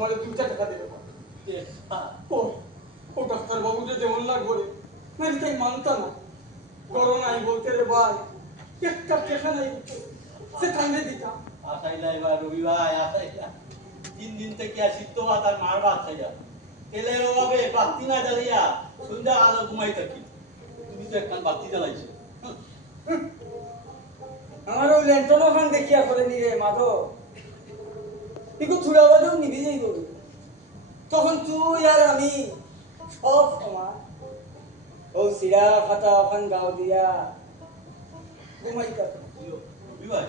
আমার 2 টাকা দেবে ও ও ডাক্তার বাবুকে যেমন লাগবে মেরে তাই মানতা না করোনা আই বলতে রে ভাই একটা টাকা নাই সে কান্দে দিতা আসাইলা এবার রবি ভাই আসাইলা 3 দিন থেকে আসি তো আর মারবা আসাইলা তেলের অভাবে বাতি না জ্বালিয়া সন্ধ্যা আলো ঘুমাই থাকি তুমি তো একখান বাতি জ্বালাইছো আমার ওই ল্যান্টন ওখান দেখিয়া করে নি রে মাধব ইকো চুড়া বাদেও নিবি যাই গো তখন তুই আর আমি সব সমান ও সিরা ফাটা ওখান গাও দিয়া ঘুমাইতা রবি ভাই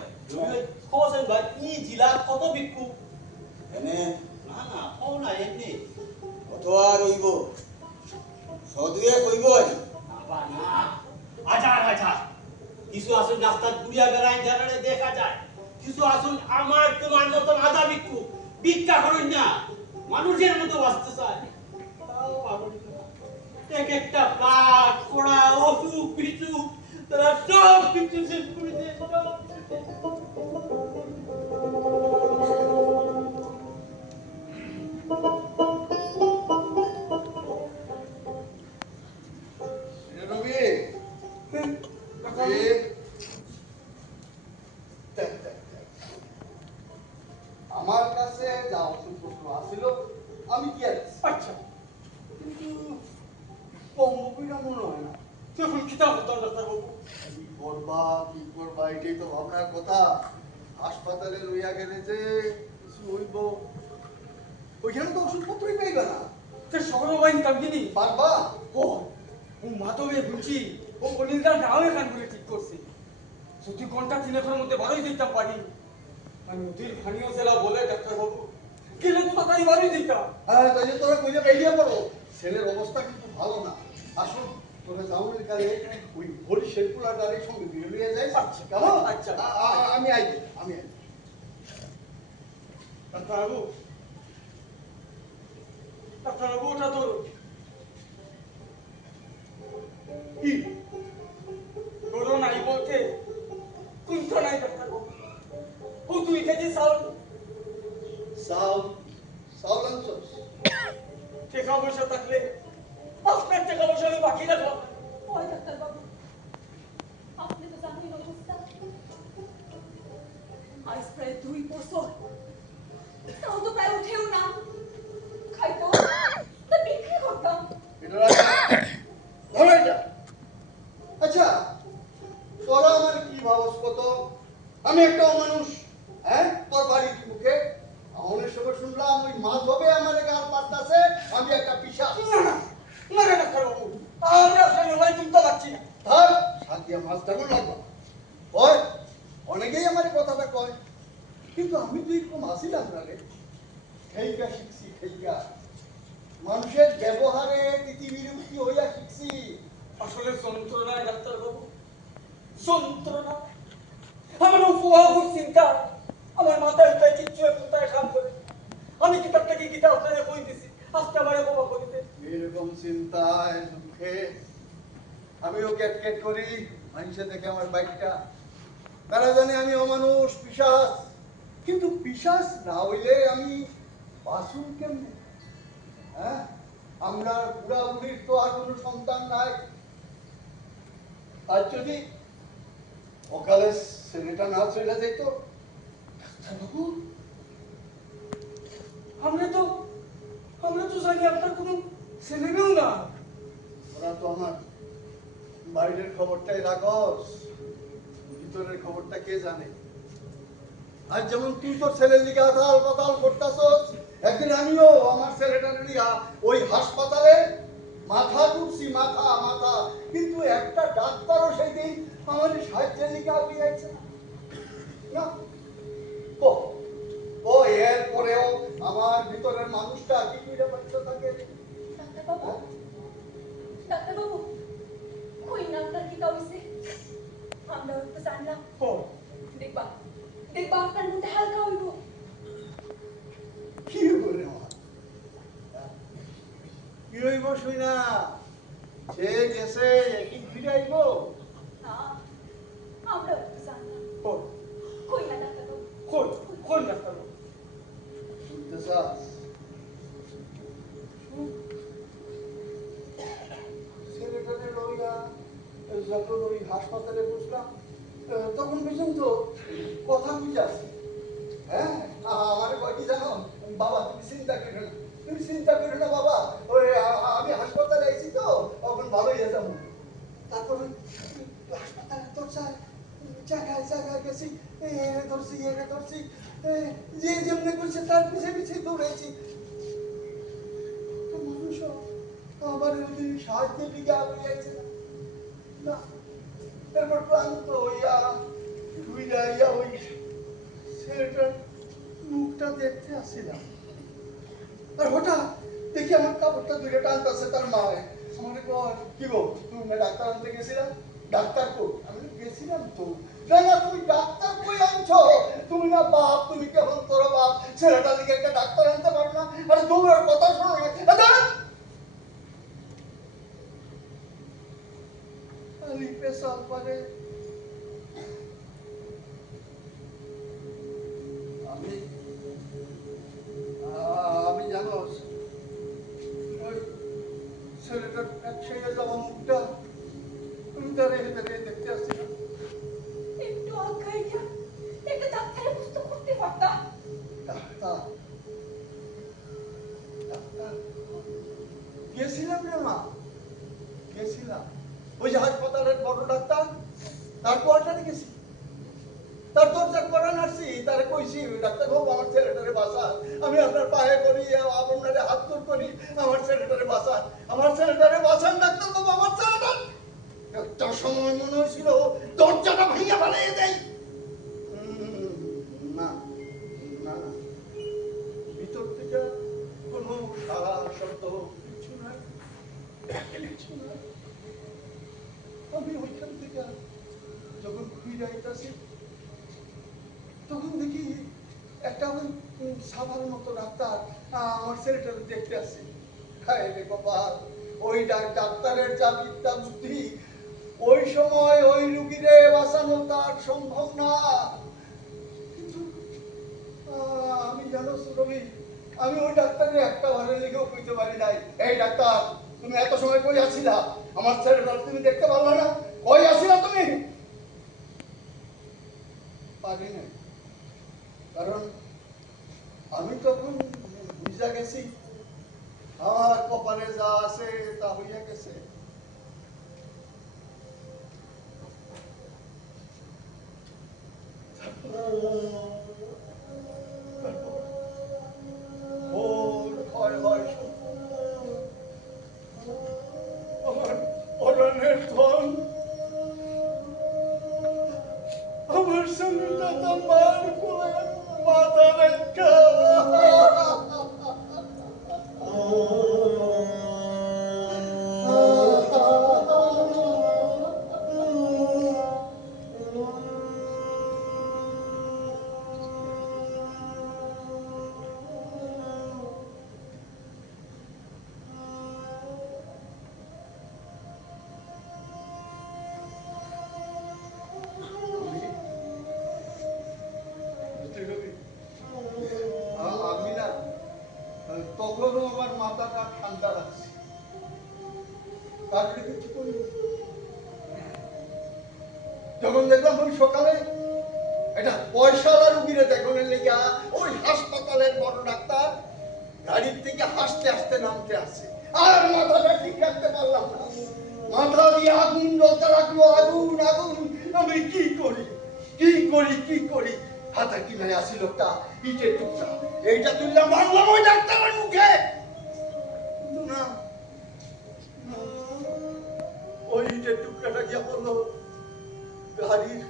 খোঁজেন ভাই ই জিলা কত ভিক্ষু এনে না না ও না এমনি কত আর হইব সদুয়ে কইব আরি বাবা না আচ্ছা কিছু আসুন রাস্তার ঘুরিয়া বেড়ায় যারা দেখা যায় কিছু আসুন আমার তোমার মতন আধা ভিক্ষু ভিক্ষা করেন না মানুষের মতো বাঁচতে চায় তাও পারবেন না এক একটা পাক কড়া অসুখ বিসুখ তারা সব কিছু শেষ করে দিয়ে আমার কাছে যা ওষুধপত্র আসিল আমি কি আচ্ছা কিন্তু কমবিটা মনে হয় না তখন কিতাব হতো ডাক্তার বাবু কি করবা এটাই তো ভাবনার কথা হাসপাতালে লইয়া গেলে যে কিছু হইব ওইখানে তো ওষুধপত্রই পাইবে না তে শহরে বাইন কামগিনি পারবা ও ও মাধবে বুঝছি ও অনিলদার নাও এখান করে ঠিক করছে যদি ঘন্টা 3-4 মধ্যে বারোই দিতাম পারি আমি নদীর স্থানীয় জেলা বলে ডাক্তার বাবু গেলে তো তাড়াতাড়ি বারোই দিতাম হ্যাঁ তাই যে তোরা কইলে বেরিয়ে পড়ো ছেলের অবস্থা কিন্তু ভালো না আসুন তোরা যাওয়ার কালে ওই ভোর শেরপুরা গাড়ির সঙ্গে বেরিয়ে যাই আচ্ছা, কেমন আচ্ছা। আমি আই ডাক্তার বাবু ওটা তো কি গরো নাই বলতে কোনটা নাই ডাক্তার বাবু ও 2 কেজি চাউল সাউল আনছস টাকা পয়সা থাকলে আপনার টাকা পয়সা আমি বাকি রাখলাম ওই ডাক্তার বাবু আপনি তো জানেন অবস্থা আজ প্রায় 2 বছর তাও তো প্রায় উঠেও না খাইতো তা বিক্রি করতাম আচ্ছা তোরা আমার কি ভাবস কত আমি একটা মানুষ হ্যাঁ তোর বাড়ির মুখে অনেক সময় শুনলাম ওই মাছ হবে আমার গাল পাড়তাছে আমি একটা পিশাচ না ডাক্তার বাবু আমরা আসলে ভাই তুলতে পারছি না ধর সাথিয়া মাছ তেমন লাগবে ওই অনেকেই আমার কথাটা কয় কিন্তু আমি তো এরকম আসিলাম না রে খেইকা শিখছি খেইকা মানুষের ব্যবহারে তিতিবিরক্তি হইয়া শিখছি আসলে যন্ত্রণায় ডাক্তার বাবু যন্ত্রণা আমার উপভাব চিন্তা আমার মাথায় তাই কিচ্ছু কোথায় কাম করে আমি কিতাব থেকে কিতাব আপনাদের বই দিছি আজকে আমার বাবা করিতে এরকম চিন্তায় দুঃখে আমিও ক্যাট ক্যাট করি মানুষে দেখে আমার বাইকটা তারা জানে আমি অমানুষ পিশাচ কিন্তু পিশাচ না হইলে আমি বাসুন কেমনে হ্যাঁ আমরা বুড়া বুড়ির তো আর কোনো সন্তান নাই আর যদি অকালে ছেলেটা না চলে যেত বাবু আমরা তো জানি আপনার কোনো ছেলে মেয়েও না ওরা তো আমার বাইরের খবরটাই রাখস ভিতরের খবরটা কে জানে আজ যেমন তুই তোর ছেলের লিগে আদাল পাতাল করতাছস একদিন আমিও আমার ছেলেটার লিগা ওই হাসপাতালে মাথা টুকছি মাথা কিন্তু একটা ডাক্তারও সেই দিন আমার সাহায্যের লিগে আগিয়ে যাচ্ছে না ও এর পরেও আমার ভিতরের মানুষটা কি করে বাচ্চা থাকে ডাক্তার বাবু কই না আপনার কি কাউছে আমরা তো জানলাম দেখবা আপনার মধ্যে হালকা হইব কি করে আমার কি হইব শুই না সে গেছে একদিন ফিরে আইব না আমরা তো জানলাম কই না ডাক্তার বাবু কোন ডাক্তার বাবু শুনতে চাস হাসপাতালে বসলাম, তখন পর্যন্ত কথা বুঝাচ্ছি। হ্যাঁ, আমার কয় কি জানো, বাবা তুমি চিন্তা করো না, তুমি চিন্তা করো না বাবা, ওই আমি হাসপাতালে আইছি তো, তখন ভালোই হয়ে যাবো। তারপর হাসপাতালে দরজায় জায়গায় জায়গায় গেছি, এনে ধরছি এনে ধরছি, যে যেমনি করছে তার পিছে পিছে দৌড়াইছি। মানুষও আমার যদি সাহায্যের দিকে আগে যাইছে না। এরপর ক্লান্ত হইয়া শুইয়া ওই ছেলেটার মুখটা দেখতে আসছিলাম, আর হঠাৎ দেখি আমার কাপড়টা ধরে টানতেছে তার মা। আমার কয় কি গো তুমি না ডাক্তার আনতে গেছিলাম? ডাক্তার কই? আমি গেছিলাম তো। না তুমি ডাক্তার কই আনছো? তুমি না বাপ, তুমি কেমন তোর বাপ, ছেলেটার দিকে একটা ডাক্তার আনতে পারো না? আরে দৌড়ার কথা শোনো না। আলি পেশাল পারে আমি জানো ওই ছেলেটার ছেড়ে যাওয়া মুখটা আমি দাঁড়িয়ে দাঁড়িয়ে দেখতে আসছিলাম। একটু আগাইয়া একটা ডাক্তারের পুস্তক করতে পারতাম। ডাক্তার ডাক্তার গেছিলাম রে মা, গেছিলাম ওই যে হাসপাতালের বড় ডাক্তার, তার কোয়ার্টারে গেছি, তার দরজা করা নার্সি তারে কইছি ডাক্তার বাবু আমার ছেলেটারে বাঁচান, আমি আপনার পায়ে করি আপনারে হাত তোর করি, আমার ছেলেটারে বাঁচান, আমার ছেলেটারে বাঁচান ডাক্তার বাবু, আমার ছেলেটার। একটা সময় মনে হয়েছিল দরজাটা ভেঙে বানিয়ে দেয়। না না না, ভিতর থেকে কোনো সারা শব্দ কিছু নাই, কিছু নাই। আমি ওইখান থেকে যখন ফিরে আইতাছি তখন দেখি একটা সাধারণ মতো ডাক্তার আমার ছেলেটার দেখতে আসছে। হ্যাঁ রে বাবা, ওই ডাক্তারের যা বিদ্যা বুদ্ধি, ওই সময় ওই রুগীরে বাঁচানো তার সম্ভব না। কিন্তু আমি জানো রবি, আমি ওই ডাক্তারের একটা ভালো লিখেও কইতে পারি নাই, এই ডাক্তার তুমি এত সময় কই আছিলা, আমার ছেলেটা তুমি দেখতে পারলা না, কই আছিলা তুমি? পারি নাই, কারণ আমি তখন বুঝা গেছি আমার কপালে যা আছে তা হইয়া গেছে। আমার পরনের ধন, আমার সঙ্গীটা তোমার মাথা রেখা আমি না তখনও আমার মাথাটা ঠান্ডা রাখছি, তারপরে কিছু করি। যখন দেখলাম ওই সকালে এটা পয়সাওয়ালা রুগীরে দেখানোর লেগে ওই হাসপাতালের বড় ডাক্তার গাড়ির থেকে হাসতে হাসতে নামতে আসে, আর মাথাটা ঠিক রাখতে পারলাম না, মাথা দিয়ে আগুন জ্বলতে লাগলো, আগুন আগুন। আমি কি করি কি করি কি করি, হাতে কিনে আসি লোকটা ইটের টুকরা, এইটা তুললাম মারলাম ওই ডাক্তারের মুখে। কিন্তু না, ওই ইটের টুকরাটা গিয়ে বললো গাড়ির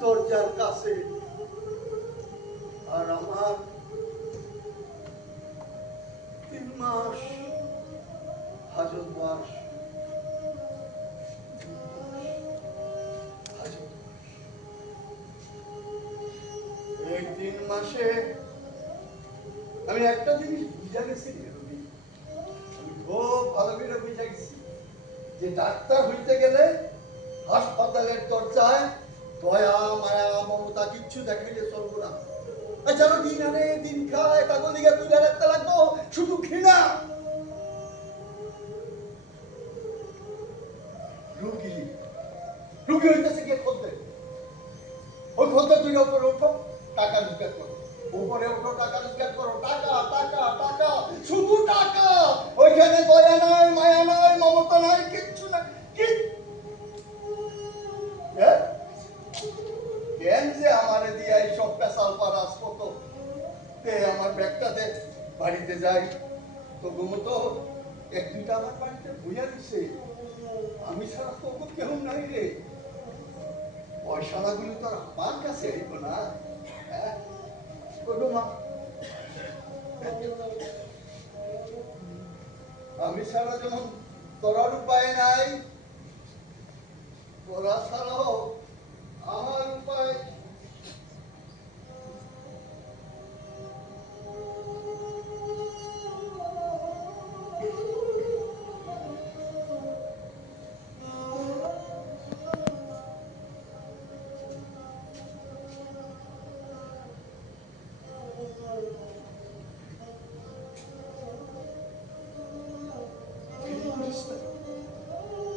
দরজার কাছে, আর আমার 3 মাস হাজতবাস। এই 3 মাসে আমি একটা জিনিস বুঝা গেছি, আমি খুব ভালো করে বুঝা গেছি যে ডাক্তার হইতে গেলে হাসপাতালের দরজায় দয়া মায়া মমতা কিচ্ছু দেখাইলে চলবো না। যারা দিন আনে দিন খায় তাকে দিকে তুলে রাখতে লাগবো শুধু ঘৃণা। রুগী লুবি হইতেছে গিয়ে খদ্দের। ওই খদ্দের দুইটা উপরে উঠো, টাকা রোজগার করো। উপরে উঠো, টাকা রোজগার করো। টাকা টাকা টাকা, শুধু টাকা। ওইখানে দয়া নাই, মায়া নাই, মমতা নাই, কিচ্ছু নাই। হ্যাঁ? কেন যে আমারে দিয়া এইসব পেশাল পারাস কত তে আমার ব্যাগটাতে বাড়িতে যাই তো ঘুমতো এক দুইটা আমার বাড়িতে বইয়া দিছে। আমি ছাড়া তো কেউ নাই রে। পয়সাগুলি তো আমার কাছে আইব না। হ্যাঁ কইলো মা, আমি ছাড়া যেমন তোরার উপায় নাই, তোরা ছাড়াও আমার উপায়।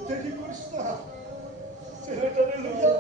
দেরি করিস না, ছেলেটারে লইয়া